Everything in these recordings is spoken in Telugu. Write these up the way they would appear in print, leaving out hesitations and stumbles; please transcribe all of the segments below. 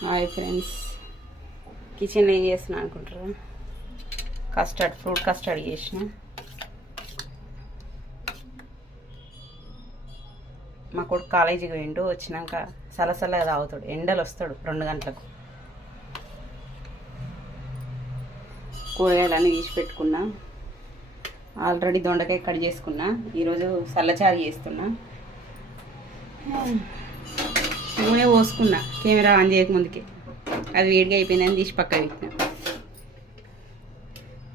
హాయ్ ఫ్రెండ్స్, కిచెన్లో ఏం చేస్తున్నా అనుకుంటారా? ఫ్రూట్ కస్టర్డ్ చేసిన. మా కొడుకు కాలేజీకి పోయిండు, వచ్చినాక సలసలగా తాగుతాడు. ఎండలు వస్తాడు 2 గంటలకు. కూరగాయలన్నీ తీసి పెట్టుకున్నా. ఆల్రెడీ దొండకాయ కట్ చేసుకున్నా. ఈరోజు చల్లచారు చేస్తున్నా. నూనె పోసుకున్నా కెమెరా ఆన్ చేయకముందుకే. అది వేడిగా అయిపోయిందని తీసి పక్క పెట్టినా.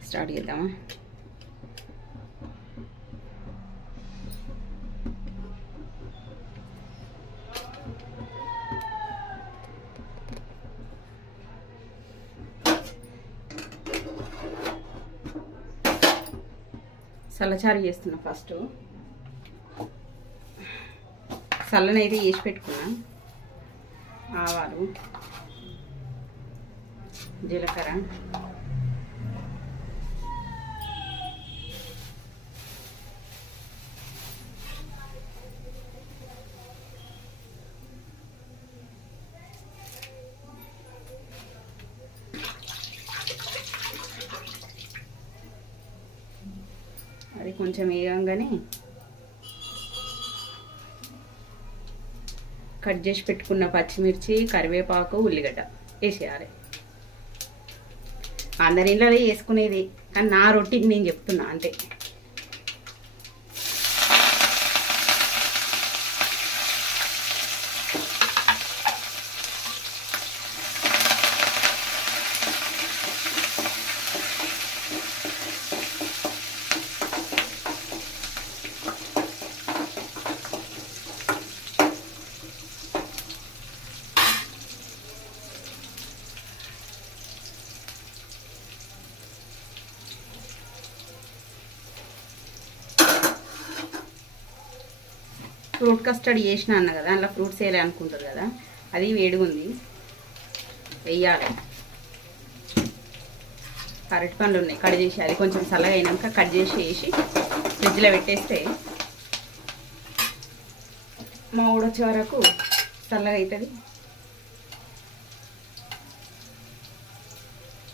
స్టార్ట్ చేద్దామా? చల్లచారు చేస్తున్నా. ఫస్ట్ చల్లనైతే చేసి పెట్టుకున్నా. ఆవాలు, జీలకర్ర, అది కొంచెం వేగంగానే కట్ చేసి పెట్టుకున్న పచ్చిమిర్చి, కరివేపాకు, ఉల్లిగడ్డ వేసేయాలి. అందరి ఇళ్ళలో వేసుకునేది, కానీ నా రొట్టెకి నేను చెప్తున్నా అంతే. ఫ్రూట్ కస్టర్డ్ చేసిన అన్న కదా, అందులో ఫ్రూట్స్ వేయాలి అనుకుంటారు కదా, అది వేడిగా ఉంది, వేయాలి. అరటి పండ్లు ఉన్నాయి, కట్ చేసి అది కొంచెం చల్లగా అయినాక కట్ చేసి వేసి ఫ్రిడ్జ్లో పెట్టేస్తే మా ఊడొచ్చే వరకు చల్లగా అవుతుంది.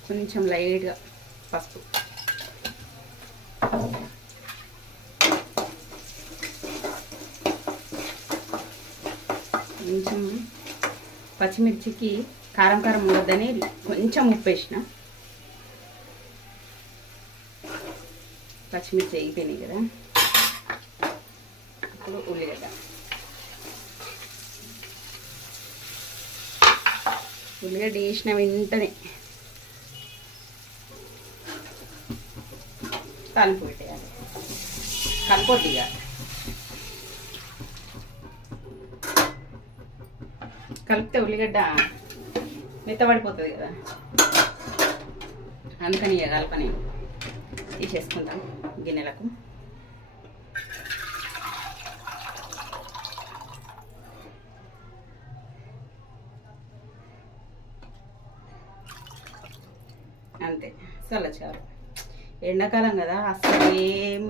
కొంచెం లైట్గా పసుపు, కొంచెం పచ్చిమిర్చికి కారం కారం ఉండొద్దని కొంచెం ఉప్పు వేసిన. పచ్చిమిర్చి అయిపోయినాయి కదా, ఇప్పుడు ఉల్లిగడ్డ. ఉల్లిగడ్డ వేసిన వెంటనే కలిపి పెట్టేయాలి. కలిపొద్ది ఇక, కలిపితే ఉల్లిగడ్డ మెత్తబడిపోతుంది కదా, అందుకని ఇక కలపని తీసేసుకుందాం గిన్నెలకు. అంతే, చల్లచారు. ఎండాకాలం కదా, అసలు ఏం